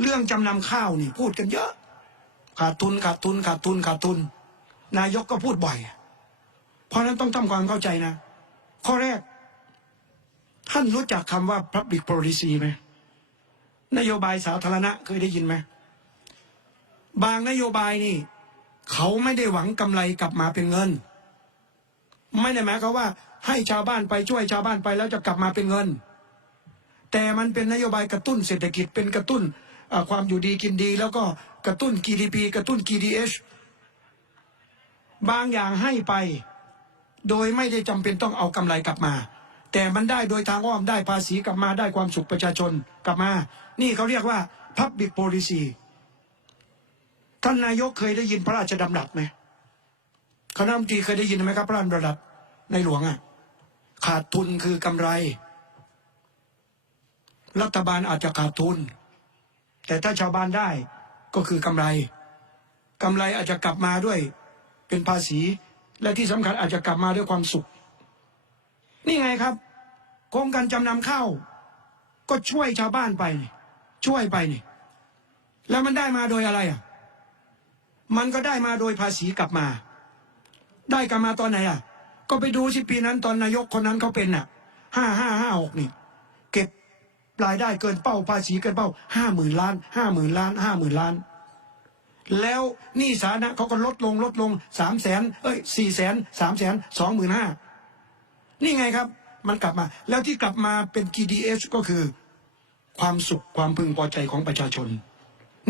เรื่องจำนำข้าวนี่พูดกันเยอะ ขาดทุนขาดทุนขาดทุนขาดทุน นายกก็พูดบ่อย เพราะนั้นต้องทำความเข้าใจนะ ข้อแรก ท่านรู้จักคำว่า public policy ไหมนโยบายสาธารณะเคยได้ยินไหมบางนโยบายนี่ เขาไม่ได้หวังกำไรกลับมาเป็นเงิน ไม่ได้หมายความว่า ให้ชาวบ้านไปช่วยชาวบ้านไปแล้วจะกลับมาเป็นเงินแต่มันเป็นนโยบายกระตุ้นเศรษฐกิจเป็นกระตุ้น ความอยู่ดีกินดี แล้วก็กระตุ้น GDP กระตุ้น GDH บางอย่างให้ไป โดยไม่ได้จำเป็นต้องเอากำไรกลับมา แต่มันได้โดยทางอ้อมได้ภาษีกลับมาได้ความสุขประชาชนกลับมา นี่เขาเรียกว่า Public Policy ท่านนายกเคยได้ยินพระราชดำรัสไหมคณะมนตรีเคยได้ยินไหมครับพระราชดำรัสในหลวงอะขาดทุนคือกำไร รัฐบาลอาจจะขาดทุน แต่ถ้าชาวบ้านได้ก็คือกำไรกำไรอาจจะกลับมาด้วยเป็นภาษีและที่สำคัญอาจจะกลับมาด้วยความสุข นี่ไงครับ โครงการจำนำข้าวก็ช่วยชาวบ้านไปนช่วยไปนี่แล้วมันได้มาโดยอะไรอะ มันก็ได้มาโดยภาษีกลับมา ได้กลับมาตอนไหนอะ ก็ไปดูสิปีนั้นตอนนายกคนนั้นเขาเป็นน่ะห้าห้าห้าหกนี่ เก็บ รายได้เกินเป้าภาษีเกินเป้าห้าหมื่นล้านห้าหมื่นล้านห้าหมื่นล้าน แล้วหนี่สาธารณะเขาก็ลดลงลดลงสามแสนเอ้ยสี่แสนสามแสนสองหมื่นห้านี่ไงครับ มันกลับมา แล้วที่กลับมาเป็น GDS ก็คือ ความสุขความพึงพอใจของประชาชน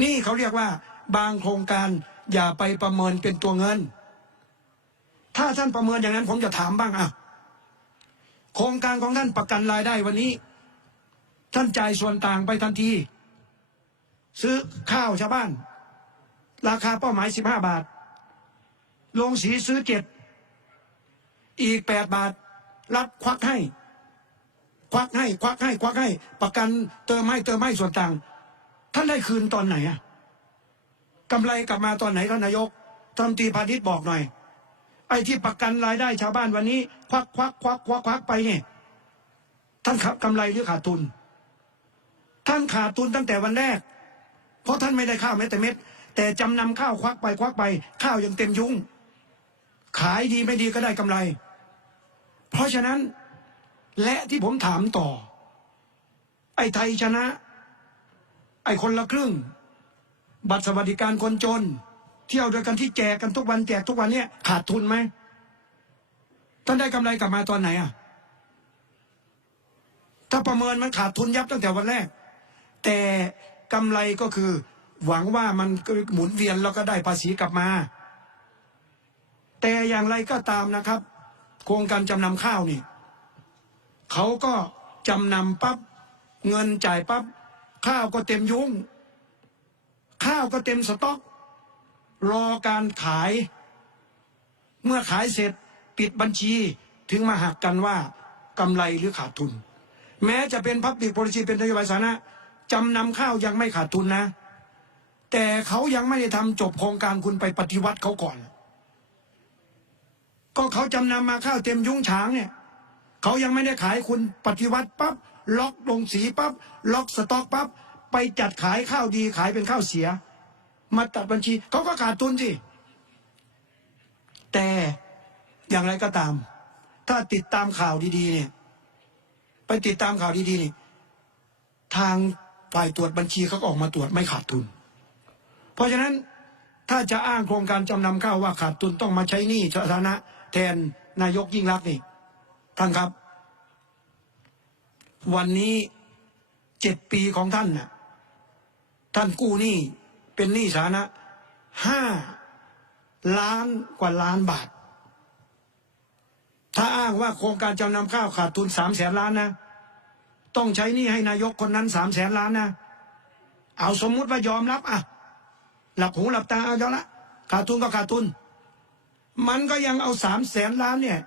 นี่เขาเรียกว่า บางโครงการอย่าไปประเมินเป็นตัวเงิน ถ้าท่านประเมินอย่างนั้นผมจะถามบ้างอะโครงการของท่านประกันรายได้วันนี้ ท่านจ่ายส่วนต่างไปทันที ซื้อข้าวชาวบ้าน ราคาเป้าหมายสิบห้าบาท ลงสีซื้อเจ็ดอีกแปดบาท รัฐควักให้ ควักให้ ควักให้ ควักให้ ประกันเติมให้เติมให้ส่วนต่าง ท่านได้คืนตอนไหนอะกำไรกลับมาตอนไหนท่านนายกท่านตีพาณิชย์บอกหน่อย ไอ้ที่ประกันรายได้ชาวบ้านวันนี้ ควักควักควักควักควักไปเนี่ยท่านขับกำไรหรือขาดทุน ท่านขาดทุนตั้งแต่วันแรก เพราะท่านไม่ได้ข้าวแม้แต่เม็ด แต่จำนำข้าวควักไปควักไป ข้าวยังเต็มยุ้งขายดีไม่ดีก็ได้กำไร เพราะฉะนั้นและที่ผมถามต่อ ไอ้ไทยชนะ ไอ้คนละครึ่ง บัตรสวัสดิการคนจน เที่ยวด้วยกันที่แจกกันทุกวันแจกทุกวันเนี่ยขาดทุนไหมท่านได้กำไรกลับมาตอนไหนอะถ้าประเมินมันขาดทุนยับตั้งแต่วันแรก แต่กำไรก็คือ หวังว่ามันหมุนเวียนแล้วก็ได้ภาษีกลับมา แต่อย่างไรก็ตามนะครับ โครงการจำนำข้าวนี่เขาก็จำนำปั๊บเงินจ่ายปั๊บข้าวก็เต็มยุ้งข้าวก็เต็มสต็อก รอการขาย เมื่อขายเสร็จปิดบัญชีถึงมาหักกันว่ากำไรหรือขาดทุน แม้จะเป็นพับ l ิ c โ o l i c y เป็นนโยบายสาธารณะ จำนำข้าวยังไม่ขาดทุนนะ แต่เขายังไม่ได้ทำจบโครงการคุณไปปฏิวัติเขาก่อน ก็เขาจำนำมาข้าวเต็มยุ้งฉางเนี่ยเขายังไม่ได้ขายคุณปฏิวัติปั๊บล็อกลงสีปั๊บล็อกสต็อกปั๊บไปจัดขายข้าวดีขายเป็นข้าวเสีย มาตัดบัญชีเขาก็ขาดทุนสิแต่อย่างไรก็ตาม ถ้าติดตามข่าวดีๆเนี่ยไปติดตามข่าวดีๆนี่ทาง ฝ่ายตรวจบัญชีเขาก็ออกมาตรวจไม่ขาดทุน เพราะฉะนั้นถ้าจะอ้างโครงการจำนำข้าวว่าขาดทุนต้องมาใช้หนี้สาธารณะแทนนายกยิ่งรักษณ์นี่ท่านครับ วันนี้เจ็ดปีของท่านน่ะท่านกู้หนี้เป็นหนี้สาธารณะห้าล้านกว่าล้านบาท ถ้าอ้างว่าโครงการจำนำข้าวขาดทุนสามแสนล้านนะ ต้องใช้หนี้ให้นายกคนนั้นสามแสนล้านนะ เอาสมมุติว่ายอมรับอะ หลับหูหลับตาเอาแล้วละขาดทุนก็ขาดทุน มันก็ยังเอาสามแสนล้านเนี่ย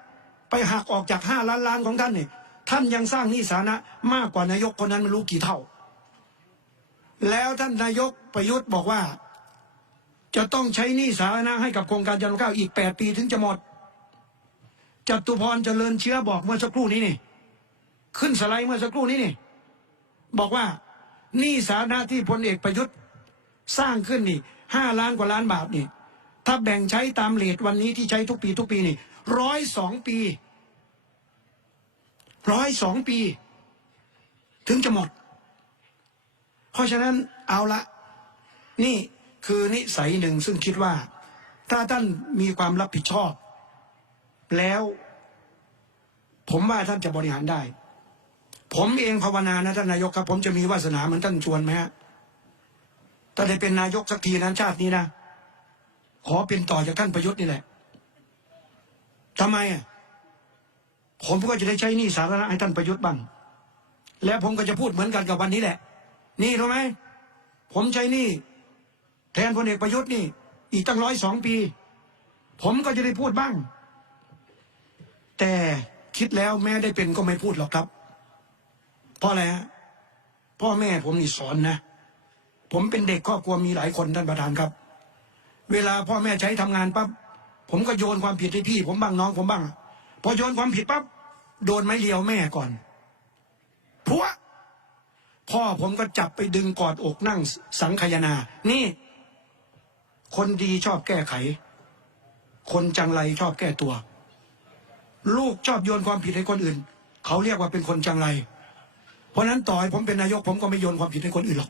ไปหักออกจากห้าล้านล้านของท่านเนี่ยท่านยังสร้างหนี้สาธารณะมากกว่านายกคนนั้นไม่รู้กี่เท่า แล้วท่านนายกประยุทธ์บอกว่า จะต้องใช้หนี้สาธารณะให้กับโครงการจำนำข้าอีกแปดปีถึงจะหมดจตุพรเจริญเชื้อบอกเมื่อสักครู่นี้นี่ ขึ้นสไลด์เมื่อสักครู่นี้นี่บอกว่านี้สาธารณะที่พลเอกประยุทธ์สร้างขึ้นนี่ห้าล้านกว่าล้านบาทนี่ ถ้าแบ่งใช้ตามเลทวันนี้ที่ใช้ทุกปีทุกปีนี่ร้อยสองปีร้อยสองปี ถึงจะหมด เพราะฉะนั้นเอาละ นี่คือนิสัยหนึ่งซึ่งคิดว่า ถ้าท่านมีความรับผิดชอบ แล้ว ผมว่าท่านจะบริหารได้ ผมเองภาวนานะท่านนายกครับ ผมจะมีวาสนาเหมือนท่านชวนไหมฮะถ้าได้เป็นนายกสักทีนั้นชาตินี้นะขอเป็นต่อจากท่านประยุทธ์นี่แหละทำไมอะผมก็จะได้ใช้หนี่สาธารณะให้ท่านประยุทธ์บ้าง แล้วผมก็จะพูดเหมือนกันกับวันนี้แหละ นี่รู้ไหมผมใช้หนี่ แทนพลเอกประยุทธ์นี่ อีกตั้งร้อยสองปี ผมก็จะได้พูดบ้าง แต่คิดแล้วแม้ได้เป็นก็ไม่พูดหรอกครับ เพราะอะไรฮะพ่อแม่ผมนี่สอนนะ ผมเป็นเด็กครอบครัวมีหลายคนท่านประธานครับ เวลาพ่อแม่ใช้ทำงานปั๊บผมก็โยนความผิดให้พี่ ผมบ้างน้องผมบ้างพอโยนความผิดปั๊บโดนไม้เลียวแม่ก่อนพัวพ่อผมก็จับไปดึงกอดอกนั่งสังขยานา นี่ คนดีชอบแก้ไข คนจังไรชอบแก้ตัว ลูกชอบโยนความผิดให้คนอื่น เขาเรียกว่าเป็นคนจังไร เพราะฉะนั้นต่อให้ผมเป็นนายกผมก็ไม่โยนความผิดให้คนอื่นหรอก